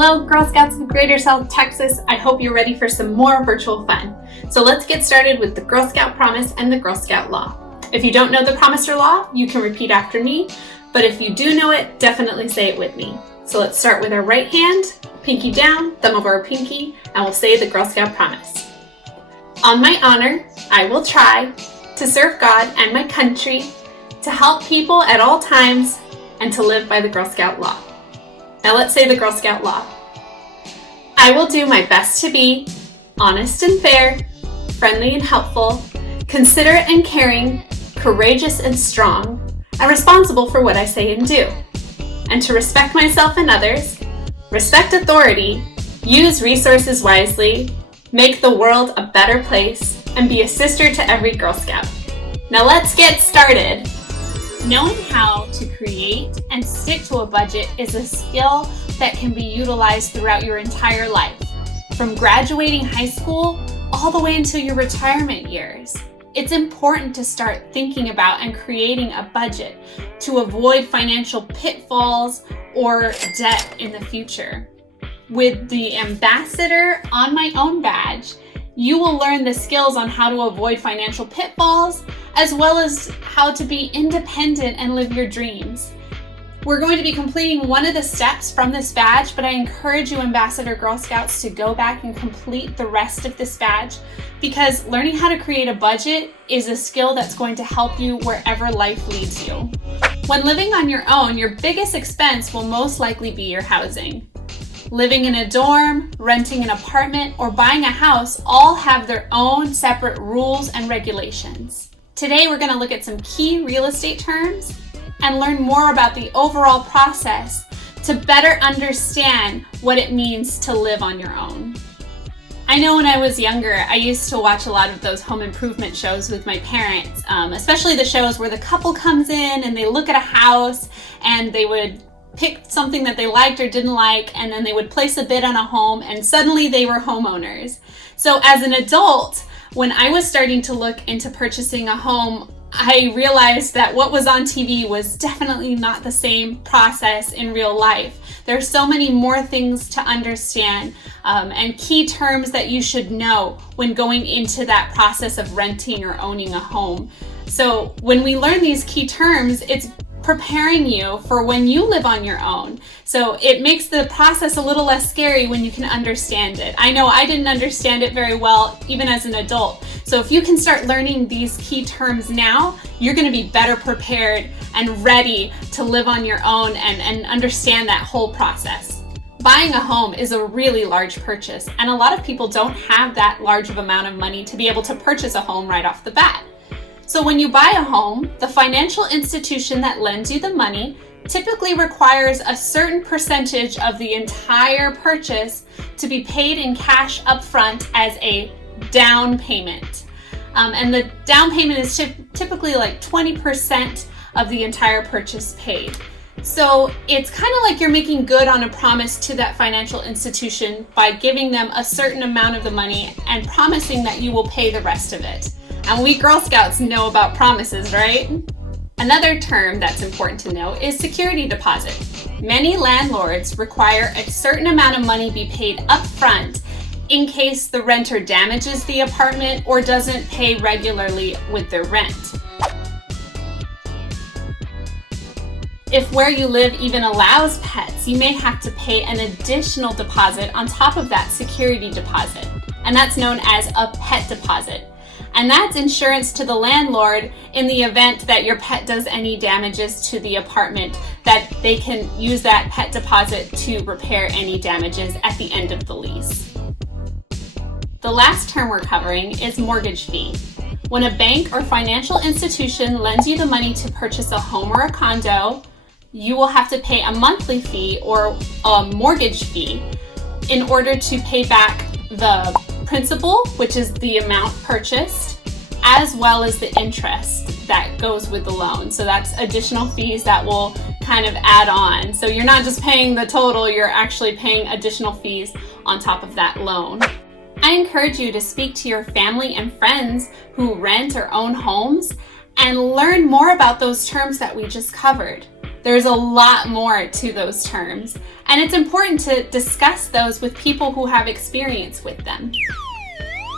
Hello, Girl Scouts of Greater South Texas. I hope you're ready for some more virtual fun. So let's get started with the Girl Scout Promise and the Girl Scout Law. If you don't know the promise or law, you can repeat after me, but if you do know it, definitely say it with me. So let's start with our right hand, pinky down, thumb over our pinky, and we'll say the Girl Scout Promise. On my honor, I will try to serve God and my country, to help people at all times, and to live by the Girl Scout Law. Now let's say the Girl Scout Law. I will do my best to be honest and fair, friendly and helpful, considerate and caring, courageous and strong, and responsible for what I say and do. And to respect myself and others, respect authority, use resources wisely, make the world a better place, and be a sister to every Girl Scout. Now let's get started. Knowing how to create and stick to a budget is a skill that can be utilized throughout your entire life, from graduating high school all the way until your retirement years. It's important to start thinking about and creating a budget to avoid financial pitfalls or debt in the future. With the Ambassador on My Own badge, you will learn the skills on how to avoid financial pitfalls, as well as how to be independent and live your dreams. We're going to be completing one of the steps from this badge, but I encourage you, Ambassador Girl Scouts, to go back and complete the rest of this badge, because learning how to create a budget is a skill that's going to help you wherever life leads you. When living on your own, your biggest expense will most likely be your housing. Living in a dorm, renting an apartment, or buying a house all have their own separate rules and regulations. Today we're going to look at some key real estate terms and learn more about the overall process to better understand what it means to live on your own. I know when I was younger, I used to watch a lot of those home improvement shows with my parents, especially the shows where the couple comes in and they look at a house and they would pick something that they liked or didn't like, and then they would place a bid on a home, and suddenly they were homeowners. So as an adult, when I was starting to look into purchasing a home, I realized that what was on TV was definitely not the same process in real life. There's so many more things to understand and key terms that you should know when going into that process of renting or owning a home. So when we learn these key terms, it's preparing you for when you live on your own. So it makes the process a little less scary when you can understand it. I know I didn't understand it very well, even as an adult. So if you can start learning these key terms now, you're going to be better prepared and ready to live on your own and understand that whole process. Buying a home is a really large purchase, and a lot of people don't have that large of amount of money to be able to purchase a home right off the bat. So when you buy a home, the financial institution that lends you the money typically requires a certain percentage of the entire purchase to be paid in cash upfront as a down payment. And the down payment is typically like 20% of the entire purchase paid. So it's kind of like you're making good on a promise to that financial institution by giving them a certain amount of the money and promising that you will pay the rest of it. And we Girl Scouts know about promises, right? Another term that's important to know is security deposit. Many landlords require a certain amount of money be paid up front in case the renter damages the apartment or doesn't pay regularly with their rent. If where you live even allows pets, you may have to pay an additional deposit on top of that security deposit, and that's known as a pet deposit. And that's insurance to the landlord in the event that your pet does any damages to the apartment, that they can use that pet deposit to repair any damages at the end of the lease. The last term we're covering is mortgage fee. When a bank or financial institution lends you the money to purchase a home or a condo, you will have to pay a monthly fee or a mortgage fee in order to pay back the principal, which is the amount purchased, as well as the interest that goes with the loan. So that's additional fees that will kind of add on. So you're not just paying the total, you're actually paying additional fees on top of that loan. I encourage you to speak to your family and friends who rent or own homes and learn more about those terms that we just covered. There's a lot more to those terms, and it's important to discuss those with people who have experience with them.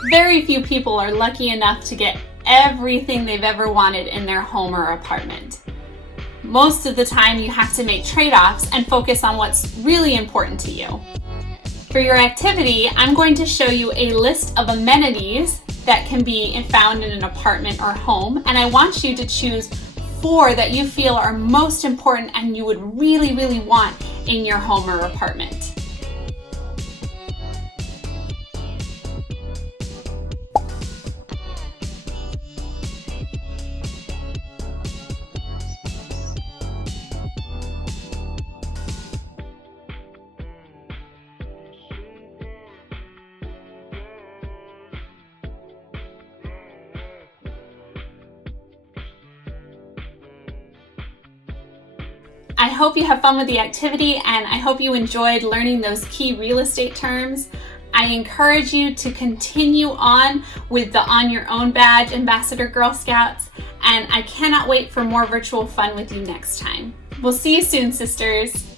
Very few people are lucky enough to get everything they've ever wanted in their home or apartment. Most of the time you have to make trade-offs and focus on what's really important to you. For your activity, I'm going to show you a list of amenities that can be found in an apartment or home, and I want you to choose 4 that you feel are most important and you would really, really want in your home or apartment. I hope you have fun with the activity, and I hope you enjoyed learning those key real estate terms. I encourage you to continue on with the On Your Own badge, Ambassador Girl Scouts, and I cannot wait for more virtual fun with you next time. We'll see you soon, sisters.